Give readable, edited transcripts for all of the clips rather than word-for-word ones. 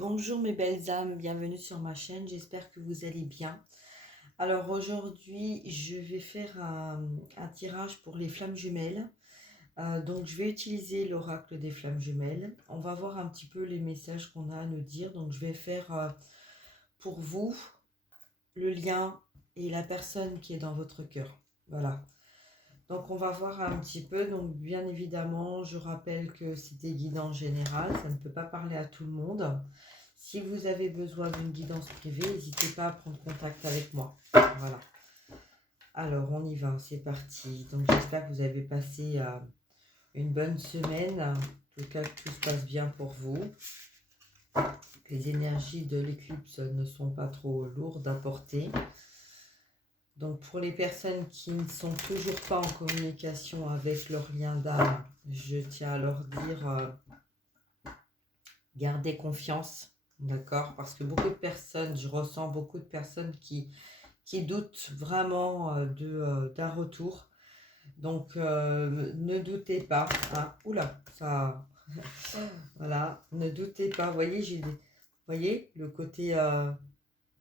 Bonjour mes belles âmes, bienvenue sur ma chaîne, j'espère que vous allez bien. Alors aujourd'hui, je vais faire un tirage pour les flammes jumelles. Donc je vais utiliser l'oracle des flammes jumelles. On va voir un petit peu les messages qu'on a à nous dire. Donc je vais faire pour vous le lien et la personne qui est dans votre cœur. Voilà. Donc on va voir un petit peu. Donc bien évidemment, je rappelle que c'est des guidances générales, ça ne peut pas parler à tout le monde. Si vous avez besoin d'une guidance privée, n'hésitez pas à prendre contact avec moi. Voilà. Alors on y va, c'est parti. Donc j'espère que vous avez passé une bonne semaine. En tout cas, que tout se passe bien pour vous. Que les énergies de l'éclipse ne sont pas trop lourdes à porter. Donc pour les personnes qui ne sont toujours pas en communication avec leur lien d'âme, je tiens à leur dire, gardez confiance, d'accord? Parce que beaucoup de personnes, je ressens beaucoup de personnes qui doutent vraiment d'un retour. Donc ne doutez pas, hein. Oula, ça... Voilà, ne doutez pas. Vous voyez, voyez le côté...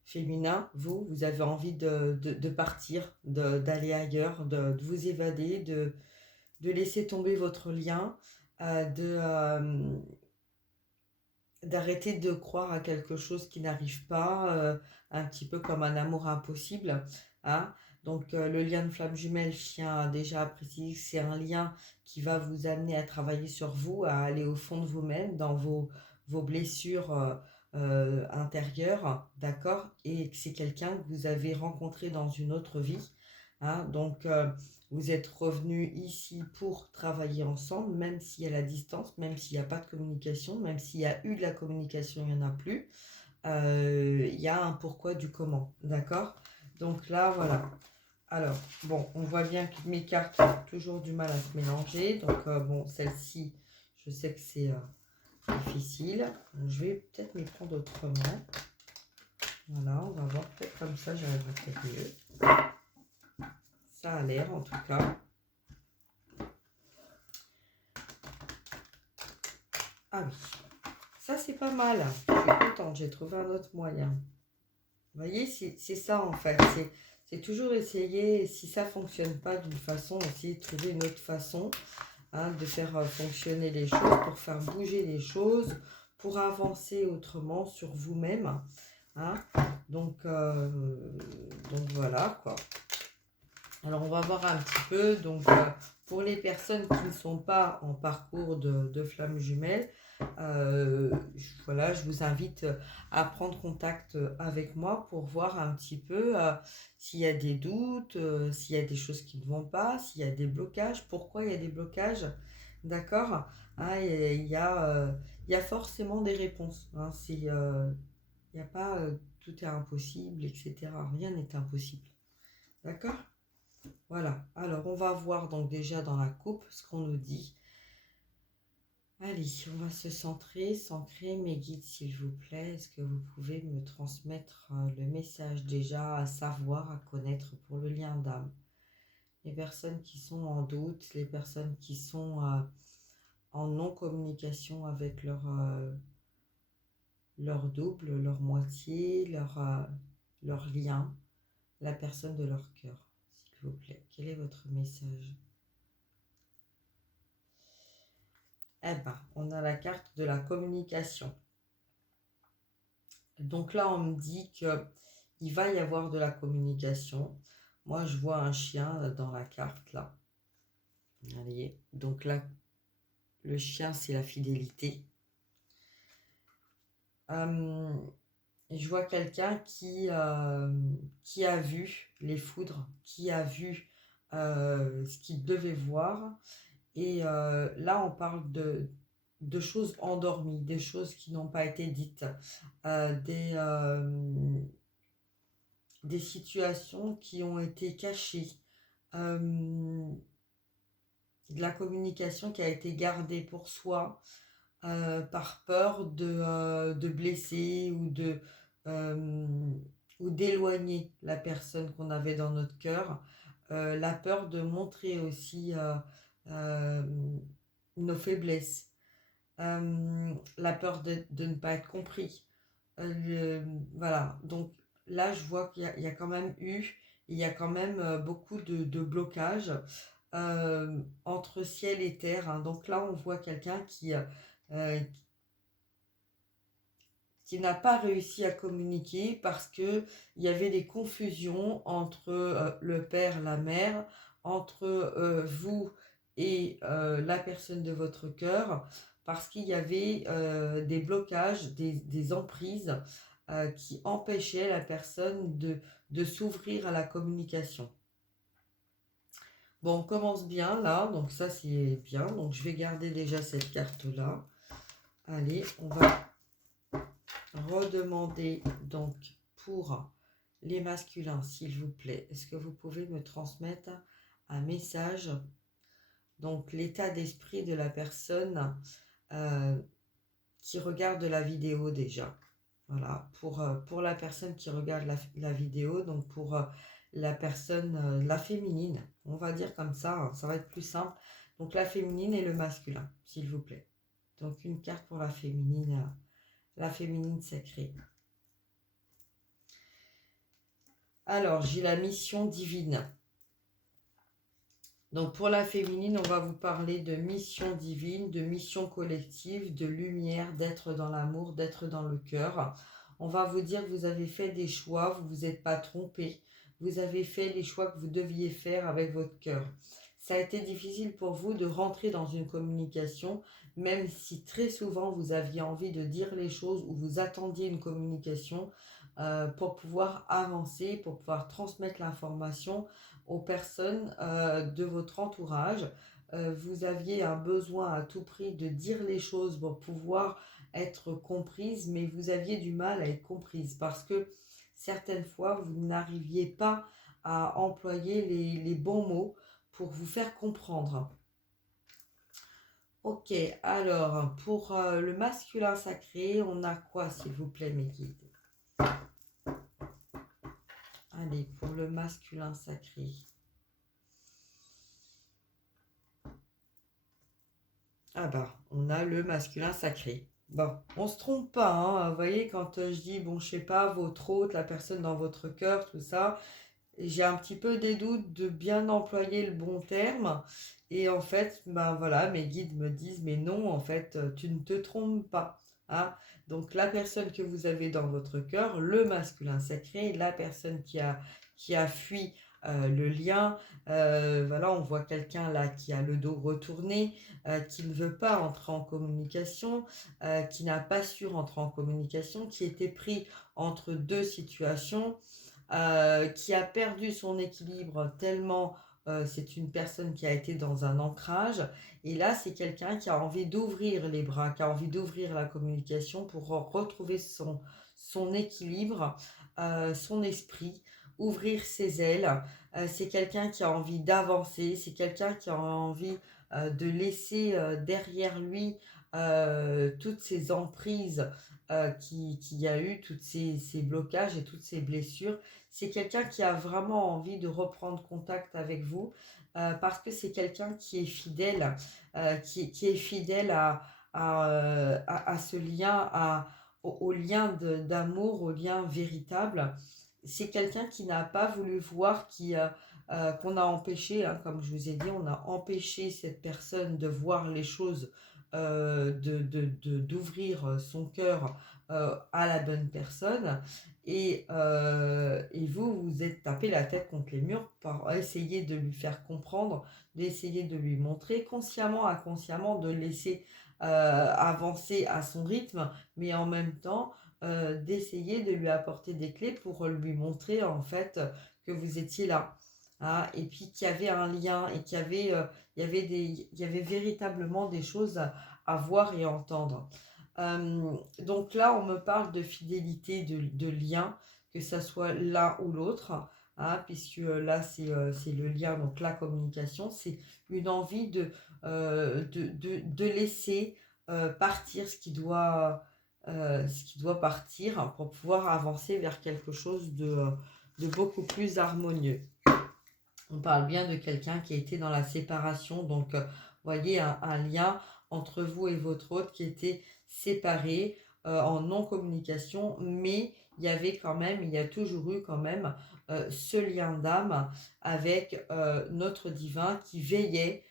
féminin, vous avez envie de partir, d'aller ailleurs, de vous évader, de laisser tomber votre lien, d'arrêter de croire à quelque chose qui n'arrive pas, un petit peu comme un amour impossible. Hein. Donc le lien de flamme jumelle, je tiens déjà à préciser que c'est un lien qui va vous amener à travailler sur vous, à aller au fond de vous-même, dans vos blessures intérieures, d'accord? Et que c'est quelqu'un que vous avez rencontré dans une autre vie. Hein. Donc vous êtes revenus ici pour travailler ensemble, même s'il y a la distance, même s'il n'y a pas de communication, même s'il y a eu de la communication, il n'y en a plus. Il y a un pourquoi du comment, d'accord? Donc là, voilà. Alors, bon, on voit bien que mes cartes ont toujours du mal à se mélanger. Donc, bon, celle-ci, je sais que c'est difficile. Donc, je vais peut-être m'y prendre autrement. Voilà, on va voir. Peut-être comme ça, j'arriverai peut-être mieux. Ça a l'air, en tout cas. Ah oui, ça c'est pas mal. Je suis contente, j'ai trouvé un autre moyen. Vous voyez, c'est ça en fait. C'est toujours essayer, si ça ne fonctionne pas d'une façon, essayer de trouver une autre façon, hein, de faire fonctionner les choses, pour faire bouger les choses, pour avancer autrement sur vous-même. Hein. Donc voilà quoi. Alors on va voir un petit peu. Donc pour les personnes qui ne sont pas en parcours de flammes jumelles, voilà, je vous invite à prendre contact avec moi pour voir un petit peu s'il y a des doutes, s'il y a des choses qui ne vont pas, s'il y a des blocages, pourquoi il y a des blocages, d'accord? Hein, il y a forcément des réponses. Hein, il n'y a pas tout est impossible, etc. Rien n'est impossible, d'accord? Voilà, alors on va voir donc déjà dans la coupe ce qu'on nous dit. Allez, on va se centrer, s'ancrer. Mes guides, s'il vous plaît, est-ce que vous pouvez me transmettre le message déjà à savoir, à connaître pour le lien d'âme? Les personnes qui sont en doute, les personnes qui sont en non-communication avec leur double, leur moitié, leur lien, la personne de leur cœur, s'il vous plaît. Quel est votre message? Eh ben, on a la carte de la communication. Donc là, on me dit qu'il va y avoir de la communication. Moi, je vois un chien dans la carte, là. Allez, donc là, le chien, c'est la fidélité. Je vois quelqu'un qui a vu les foudres, qui a vu ce qu'il devait voir. Et là, on parle de choses endormies, des choses qui n'ont pas été dites, des situations qui ont été cachées, de la communication qui a été gardée pour soi par peur de blesser ou d'éloigner la personne qu'on avait dans notre cœur, la peur de montrer aussi euh, nos faiblesses, la peur de ne pas être compris. Voilà, donc là, je vois qu'il y a quand même il y a quand même beaucoup de blocages entre ciel et terre, hein. Donc là, on voit quelqu'un euh, qui n'a pas réussi à communiquer parce que il y avait des confusions entre le père, la mère, entre vous et la personne de votre cœur, parce qu'il y avait des blocages, des emprises qui empêchaient la personne de s'ouvrir à la communication. Bon, on commence bien là, donc ça c'est bien. Donc je vais garder déjà cette carte-là. Allez, on va redemander donc pour les masculins, s'il vous plaît. Est-ce que vous pouvez me transmettre un message? Donc l'état d'esprit de la personne euh, qui regarde la vidéo déjà. Voilà, pour la personne qui regarde la vidéo, donc pour la personne, la féminine, on va dire comme ça, hein, ça va être plus simple. Donc la féminine et le masculin, s'il vous plaît. Donc une carte pour la féminine sacrée. Alors, j'ai la mission divine. Donc, pour la féminine, on va vous parler de mission divine, de mission collective, de lumière, d'être dans l'amour, d'être dans le cœur. On va vous dire que vous avez fait des choix, vous ne vous êtes pas trompé. Vous avez fait les choix que vous deviez faire avec votre cœur. Ça a été difficile pour vous de rentrer dans une communication, même si très souvent vous aviez envie de dire les choses ou vous attendiez une communication pour pouvoir avancer, pour pouvoir transmettre l'information aux personnes de votre entourage. Vous aviez un besoin à tout prix de dire les choses pour pouvoir être comprise, mais vous aviez du mal à être comprise parce que certaines fois, vous n'arriviez pas à employer les bons mots pour vous faire comprendre. Ok, alors pour le masculin sacré, on a quoi s'il vous plaît mes guides? Allez, pour le masculin sacré. Ah bah, on a le masculin sacré. Bon, on se trompe pas, hein. Vous voyez, quand je dis, bon, je sais pas, votre hôte, la personne dans votre cœur, tout ça, j'ai un petit peu des doutes de bien employer le bon terme. Et en fait, ben voilà, mes guides me disent, mais non, en fait, tu ne te trompes pas, hein. Donc, la personne que vous avez dans votre cœur, le masculin sacré, la personne qui a fui le lien, voilà, on voit quelqu'un là qui a le dos retourné, qui ne veut pas entrer en communication, qui n'a pas su rentrer en communication, qui était pris entre deux situations, qui a perdu son équilibre tellement c'est une personne qui a été dans un ancrage. Et là, c'est quelqu'un qui a envie d'ouvrir les bras, qui a envie d'ouvrir la communication pour retrouver son équilibre, son esprit, ouvrir ses ailes. C'est quelqu'un qui a envie d'avancer, c'est quelqu'un qui a envie de laisser derrière lui toutes ces emprises qu'il y a eu, tous ces blocages et toutes ces blessures. C'est quelqu'un qui a vraiment envie de reprendre contact avec vous parce que c'est quelqu'un qui est fidèle, qui est fidèle à ce lien, au lien d'amour, au lien véritable. C'est quelqu'un qui n'a pas voulu voir, qu'on a empêché, hein, comme je vous ai dit, on a empêché cette personne de voir les choses, d'ouvrir son cœur à la bonne personne. Et vous, vous êtes tapé la tête contre les murs pour essayer de lui faire comprendre, d'essayer de lui montrer consciemment, inconsciemment, de laisser avancer à son rythme, mais en même temps d'essayer de lui apporter des clés pour lui montrer en fait que vous étiez là. Hein, et puis qu'il y avait un lien et il y avait véritablement des choses à voir et entendre. Donc là, on me parle de fidélité, de lien, que ça soit l'un ou l'autre, hein, puisque là, c'est le lien, donc la communication, c'est une envie de laisser partir ce qui doit partir pour pouvoir avancer vers quelque chose de beaucoup plus harmonieux. On parle bien de quelqu'un qui a été dans la séparation, donc vous voyez un lien entre vous et votre autre qui était séparé, en non-communication, mais il y a toujours eu quand même ce lien d'âme avec notre divin qui veillait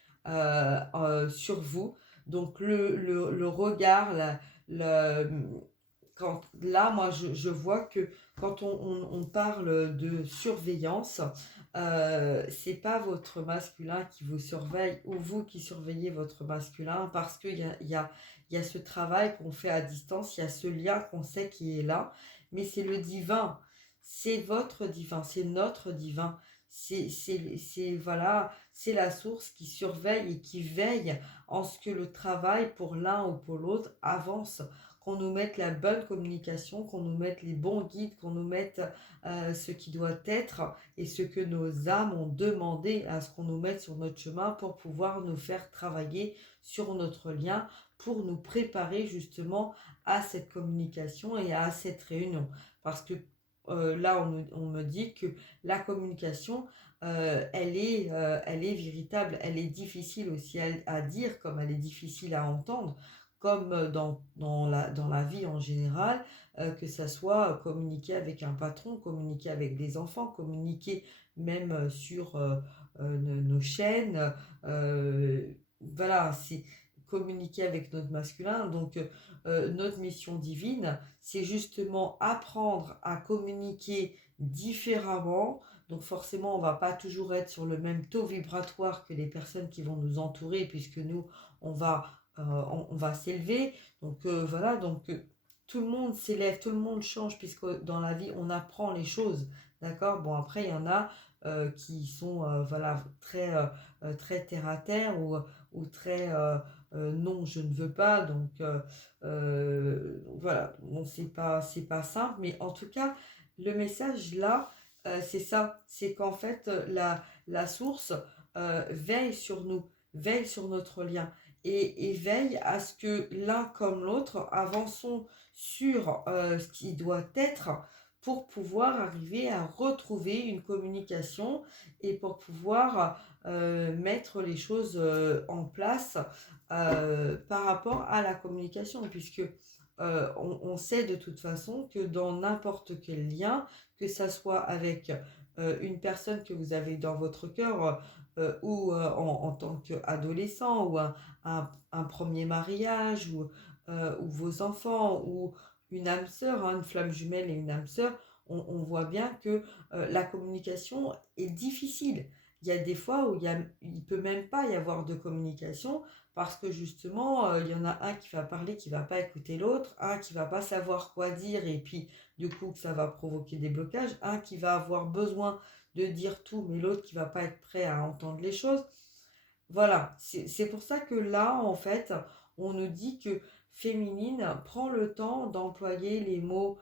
sur vous. Donc le regard, là, moi, je vois que quand on parle de surveillance, c'est pas votre masculin qui vous surveille ou vous qui surveillez votre masculin parce il y a ce travail qu'on fait à distance, il y a ce lien qu'on sait qui est là, mais c'est le divin, c'est votre divin, c'est notre divin. Voilà, c'est la source qui surveille et qui veille en ce que le travail pour l'un ou pour l'autre avance, qu'on nous mette la bonne communication, qu'on nous mette les bons guides, qu'on nous mette ce qui doit être et ce que nos âmes ont demandé à ce qu'on nous mette sur notre chemin pour pouvoir nous faire travailler sur notre lien, pour nous préparer justement à cette communication et à cette réunion. Parce que là, on me dit que la communication, elle est véritable, elle est difficile aussi à dire, comme elle est difficile à entendre, comme dans la vie en général, que ça soit communiquer avec un patron, communiquer avec des enfants, communiquer même sur nos chaînes. Voilà, c'est communiquer avec notre masculin. Donc, notre mission divine, c'est justement apprendre à communiquer différemment. Donc forcément, on va pas toujours être sur le même taux vibratoire que les personnes qui vont nous entourer, puisque nous, on va, on va s'élever. Donc voilà, donc tout le monde s'élève, tout le monde change, puisque dans la vie, on apprend les choses. D'accord. Bon, après, il y en a qui sont voilà, très terre à terre ou très non, je ne veux pas. Donc voilà, bon, c'est pas simple, mais en tout cas, le message là, c'est ça, c'est qu'en fait, la source veille sur nous, veille sur notre lien et veille à ce que l'un comme l'autre avançons sur ce qui doit être pour pouvoir arriver à retrouver une communication et pour pouvoir mettre les choses en place par rapport à la communication, puisque on sait de toute façon que dans n'importe quel lien, que ça soit avec une personne que vous avez dans votre cœur ou en tant qu'adolescent ou un premier mariage ou vos enfants ou une âme sœur, hein, une flamme jumelle et une âme sœur, on voit bien que la communication est difficile. Il y a des fois où il peut même pas y avoir de communication parce que justement, il y en a un qui va parler, qui va pas écouter l'autre, un qui va pas savoir quoi dire et puis du coup que ça va provoquer des blocages, un qui va avoir besoin de dire tout mais l'autre qui va pas être prêt à entendre les choses. Voilà, c'est pour ça que là, en fait, on nous dit que féminine prend le temps d'employer les mots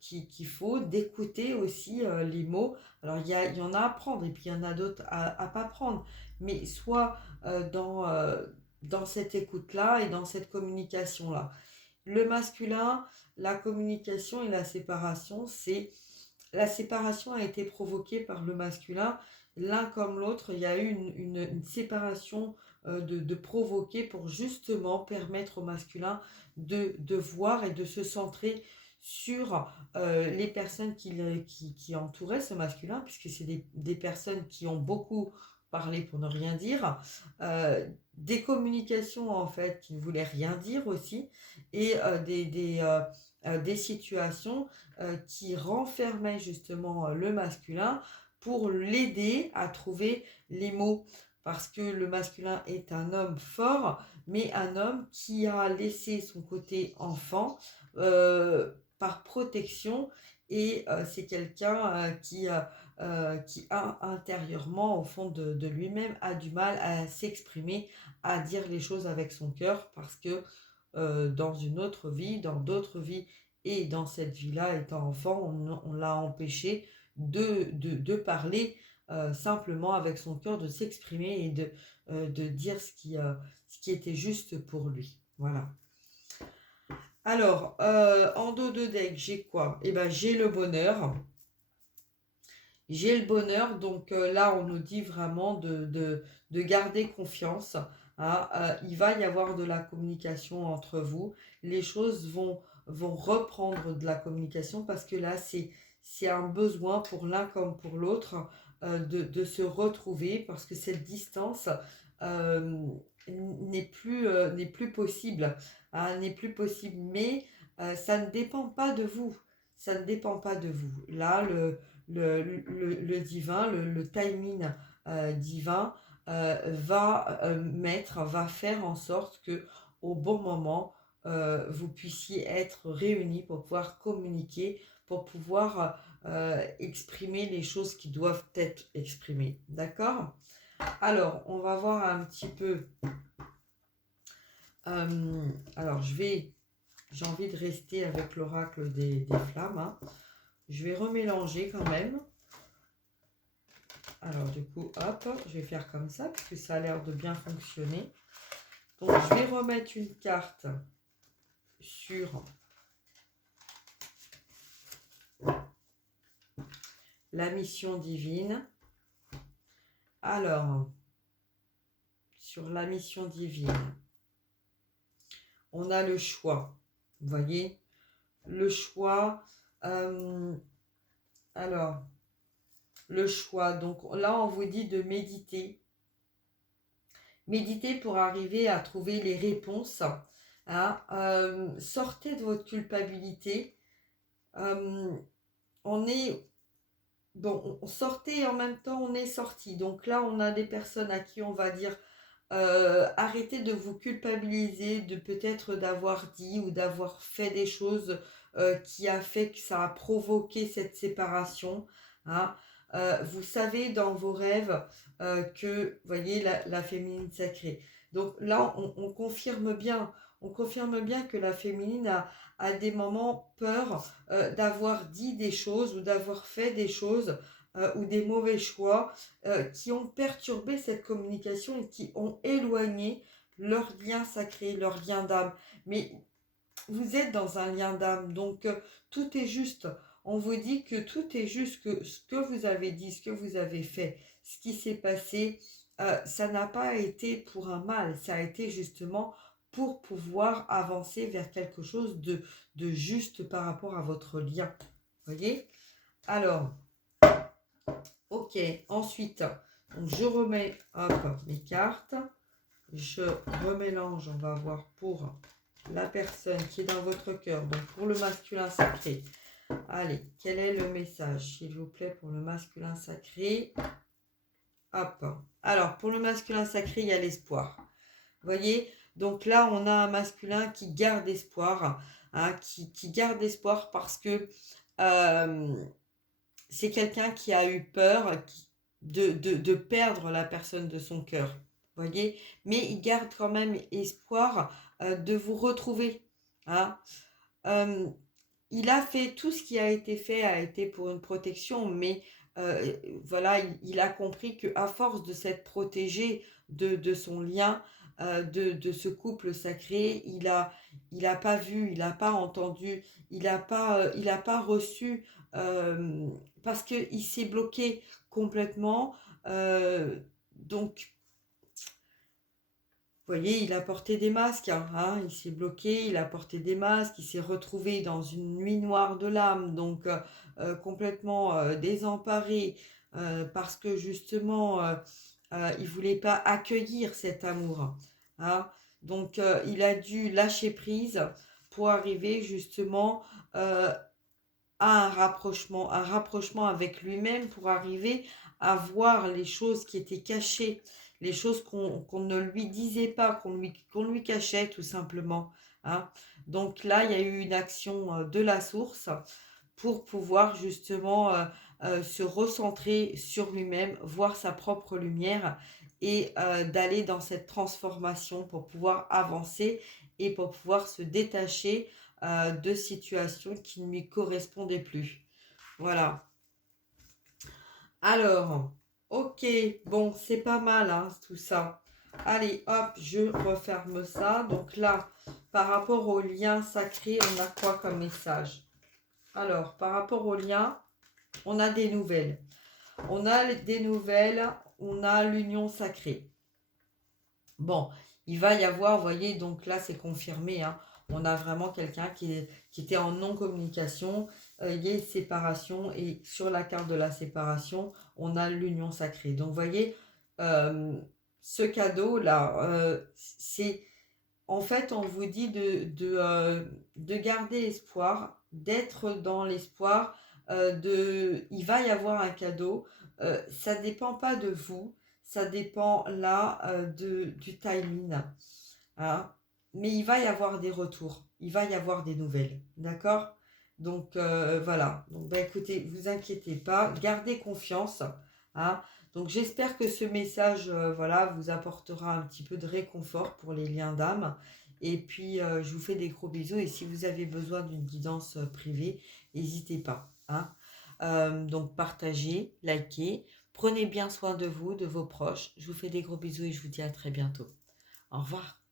qu'il faut, d'écouter aussi les mots. Alors, il y en a à prendre et puis il y en a d'autres à pas prendre. Mais soit dans cette écoute-là et dans cette communication-là. Le masculin, la communication et la séparation, c'est la séparation a été provoquée par le masculin. L'un comme l'autre, il y a eu une séparation de provoquer pour justement permettre au masculin de voir et de se centrer sur les personnes qui entouraient ce masculin, puisque c'est des personnes qui ont beaucoup parlé pour ne rien dire, des communications en fait qui ne voulaient rien dire aussi, et des situations qui renfermait justement le masculin pour l'aider à trouver les mots. Parce que le masculin est un homme fort, mais un homme qui a laissé son côté enfant par protection et c'est quelqu'un qui a intérieurement, au fond de lui-même, a du mal à s'exprimer, à dire les choses avec son cœur parce que dans une autre vie, dans d'autres vies, et dans cette vie-là, étant enfant, on l'a empêché de parler simplement avec son cœur, de s'exprimer et de dire ce qui était juste pour lui. Voilà. Alors, en dos de deck, j'ai quoi? Eh ben, j'ai le bonheur. J'ai le bonheur, donc là, on nous dit vraiment de garder confiance hein, il va y avoir de la communication entre vous. Les choses vont reprendre de la communication parce que là, c'est un besoin pour l'un comme pour l'autre de se retrouver parce que cette distance euh, n'est plus possible, hein, n'est plus possible. Mais ça ne dépend pas de vous. Ça ne dépend pas de vous. Là, le divin, le timing divin va faire en sorte que au bon moment, vous puissiez être réunis pour pouvoir communiquer, pour pouvoir exprimer les choses qui doivent être exprimées. D'accord? Alors, on va voir un petit peu. Alors, j'ai envie de rester avec l'oracle des flammes, hein. Je vais remélanger quand même. Alors, du coup, hop, je vais faire comme ça, parce que ça a l'air de bien fonctionner. Donc, je vais remettre une carte sur la mission divine. Alors, sur la mission divine, on a le choix. Vous voyez, le choix. Alors, le choix. Donc là, on vous dit de méditer. Méditer pour arriver à trouver les réponses. Hein. Sortez de votre culpabilité. On est... Bon, on sortait et en même temps, on est sorti. Donc là, on a des personnes à qui on va dire arrêtez de vous culpabiliser de peut-être d'avoir dit ou d'avoir fait des choses qui a fait que ça a provoqué cette séparation. Hein. Vous savez dans vos rêves que, vous voyez, la féminine sacrée. Donc là, on confirme bien. On confirme bien que la féminine a des moments peur d'avoir dit des choses ou d'avoir fait des choses ou des mauvais choix qui ont perturbé cette communication et qui ont éloigné leur lien sacré, leur lien d'âme. Mais vous êtes dans un lien d'âme, donc tout est juste. On vous dit que tout est juste, que ce que vous avez dit, ce que vous avez fait, ce qui s'est passé, ça n'a pas été pour un mal, ça a été justement pour pouvoir avancer vers quelque chose de juste par rapport à votre lien. Vous voyez? Alors, ok, ensuite, donc je remets mes cartes, je remélange, on va voir pour la personne qui est dans votre cœur, donc pour le masculin sacré. Allez, quel est le message, s'il vous plaît, pour le masculin sacré? Hop. Alors, pour le masculin sacré, il y a l'espoir. Vous voyez? Donc là, on a un masculin qui garde espoir, hein, qui garde espoir parce que c'est quelqu'un qui a eu peur de perdre la personne de son cœur. Vous voyez? Mais il garde quand même espoir de vous retrouver. Hein. Il a fait tout ce qui a été pour une protection, mais voilà, il a compris qu'à force de s'être protégé de son lien, de ce couple sacré, il a pas vu, il n'a pas entendu, il a pas reçu, parce qu'il s'est bloqué complètement. Donc, vous voyez, il a porté des masques, hein, il s'est bloqué, il a porté des masques, il s'est retrouvé dans une nuit noire de l'âme, donc complètement désemparé, parce que justement, il voulait pas accueillir cet amour. Hein. Donc, il a dû lâcher prise pour arriver justement à un rapprochement avec lui-même, pour arriver à voir les choses qui étaient cachées, les choses qu'on ne lui disait pas, qu'on lui cachait tout simplement. Hein. Donc là, il y a eu une action de la source pour pouvoir justement se recentrer sur lui-même, voir sa propre lumière et d'aller dans cette transformation pour pouvoir avancer et pour pouvoir se détacher de situations qui ne lui correspondaient plus. Voilà. Alors, ok, bon, c'est pas mal hein, tout ça. Allez, hop, je referme ça. Donc là, par rapport au lien sacré, on a quoi comme message? Alors, par rapport au lien, on a des nouvelles. On a des nouvelles, on a l'union sacrée. Bon, il va y avoir, vous voyez, donc là c'est confirmé, hein, on a vraiment quelqu'un qui était en non-communication, il y a une séparation et sur la carte de la séparation, on a l'union sacrée. Donc vous voyez, euh, ce cadeau-là, c'est en fait, on vous dit de garder espoir, d'être dans l'espoir, il va y avoir un cadeau. Ça ne dépend pas de vous, ça dépend là du timing, hein. Mais il va y avoir des retours, il va y avoir des nouvelles, d'accord? Donc voilà, donc bah, écoutez, vous inquiétez pas, gardez confiance, hein. Donc j'espère que ce message voilà, vous apportera un petit peu de réconfort pour les liens d'âme. Et puis je vous fais des gros bisous et si vous avez besoin d'une guidance privée, n'hésitez pas, hein. Donc partagez, likez, prenez bien soin de vous, de vos proches. Je vous fais des gros bisous et je vous dis à très bientôt. Au revoir.